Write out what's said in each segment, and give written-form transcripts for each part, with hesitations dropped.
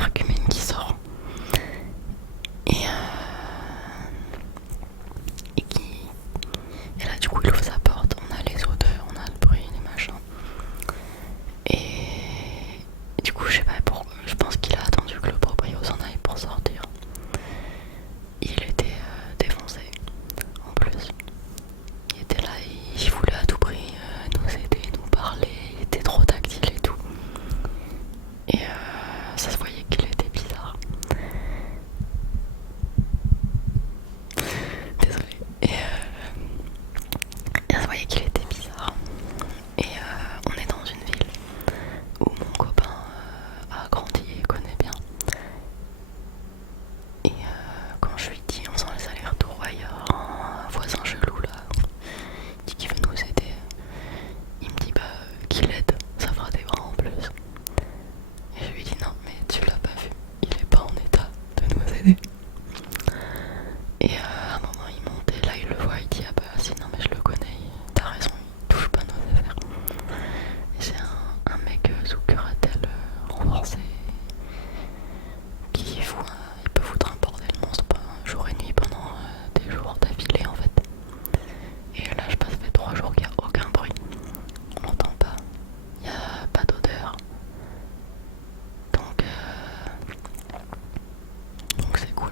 énergumène qui sort et, et qui et là du coup il ouvre sa porte, on a les odeurs, on a le bruit, les machins et du coup je sais pas pourquoi, je pense qu'il a attendu que le proprio s'en aille pour sortir. Il était défoncé en plus. Il était là, il voulait à tout prix nous aider, nous parler, il était trop tactile et tout. Et ça se voyait qu'il était bizarre. Désolée. Et ça se voyait qu'il était bizarre. Et on est dans une ville où mon copain a grandi et connaît bien. Et quand je lui dis on sent les allers-retours ailleurs, un voisin chelou là, dit qu'il veut nous aider, il me dit bah qu'il aide, ça fera des bras en plus. Et je lui dis non mais tu l'as pas vu, il est pas en état de nous aider. Et à un moment il monte et là il le voit, il dit ah bah si non mais je le connais, t'as raison, il touche pas nos affaires. Et c'est un mec sous curatelle renforcée il peut foutre un bordel monstre jour et nuit pendant des jours d'affilée en fait. Et là je passe fait 3 jours qu'il n'y a aucun bruit, on n'entend pas, il n'y a pas d'odeur. Donc c'est cool.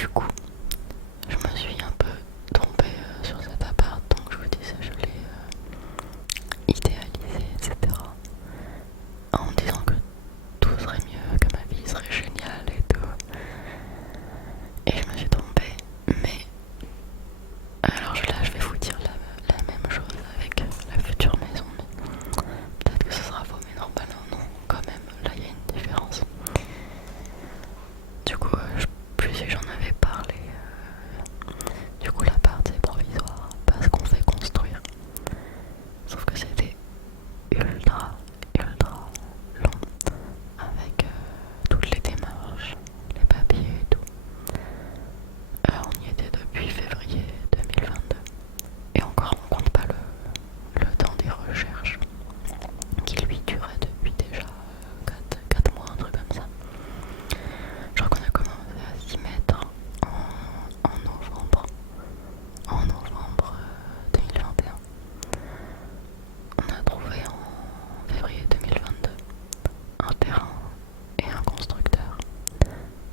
du coup, je me suis un peu trompée sur cet appart, donc je vous disais, je l'ai idéalisé, etc. En me disant que tout serait mieux, que ma vie serait géniale et tout. Et je me suis trompée, mais alors là je vais vous dire la même chose avec la future maison, mais peut-être que ce sera faux, mais normalement non, quand même, là il y a une différence. Du coup, plus si j'en avais parlé, du coup l'appart c'est provisoire parce qu'on fait construire. Sauf que c'était ultra long avec toutes les démarches, les papiers et tout. On y était depuis février 2022 et encore on compte pas le temps des recherches qui lui durait depuis déjà 4 mois, un truc comme ça. Je crois qu'on a commencé à s'y mettre en novembre 2021. On a trouvé en février 2022 un terrain et un constructeur.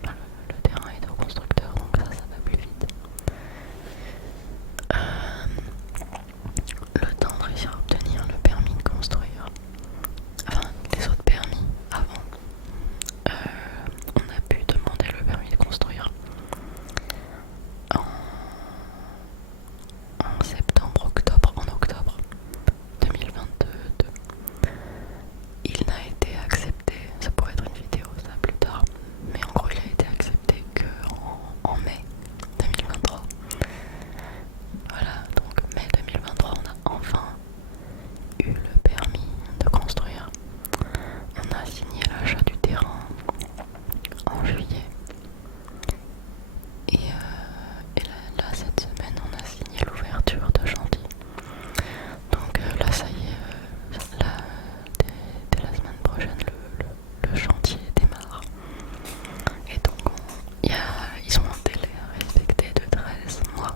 Enfin, le terrain est au constructeur, donc ça va plus vite. Le temps de réussir à obtenir le permis de construire, enfin les autres permis avant, on a pu demander le permis de construire en octobre 2022. Il n'a été accepté, ça pourrait être une vidéo ça plus tard, mais en gros il a été accepté que en mai 2023. Voilà, donc mai 2023 on a enfin eu le permis de construire. On a signé l'achat du terrain en juillet. Et là, cette semaine, on a signé l'ouverture de chantier. Donc là, ça y est, là, dès la semaine prochaine, le chantier démarre. Et donc, ils ont un délai à respecter de 13 mois.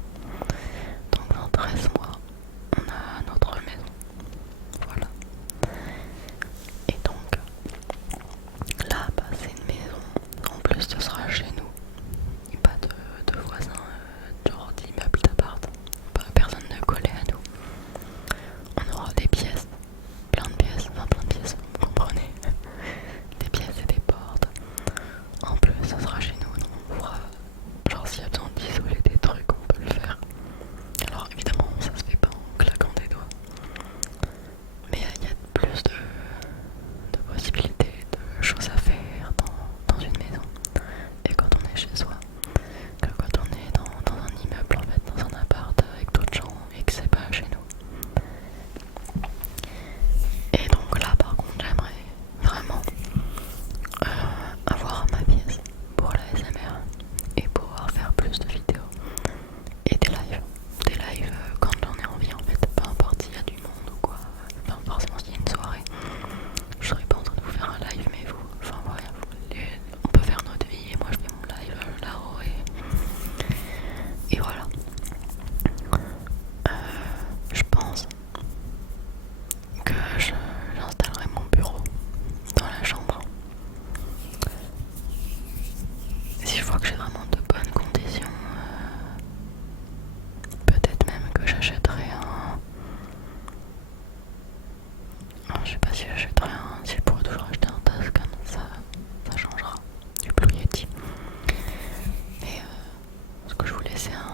Donc dans 13 mois, on a notre maison. Voilà. Et donc, là, bah, c'est une maison. En plus, ce sera chez nous. Il n'y a pas de voisins, genre d'immeubles d'appart. Personne ne collait à nous. On aura des pièces, plein de pièces, vous comprenez. Des pièces et des portes. En plus, ce sera chez nous, donc on pourra, genre s'il y a besoin d'isoler des trucs, on peut le faire. Alors évidemment, ça se fait pas en claquant des doigts. Mais il y a plus de possibilités, de choses à faire dans une maison. Et quand on est chez soi, que quand on est dans un immeuble, en fait, dans un appart avec d'autres gens et que c'est pas chez nous. Et donc là, par contre, j'aimerais vraiment avoir ma pièce pour la SMR et pouvoir faire plus de vidéos et des lives. Des lives quand j'en ai envie, en fait, peu importe s'il y a du monde ou quoi, peu importe s'il y a une soirée. Je serais pas en train de vous faire un live, mais vous, enfin voilà, on peut faire notre vie et moi je fais mon live là-haut et voilà. Je pense que j'installerai mon bureau dans la chambre. Si je vois que j'ai vraiment de bonnes conditions, peut-être même que j'achèterai je sais pas si j'achèterai si je pourrais toujours acheter un Tascam, ça changera du Blue Yeti. Mais ce que je voulais c'est un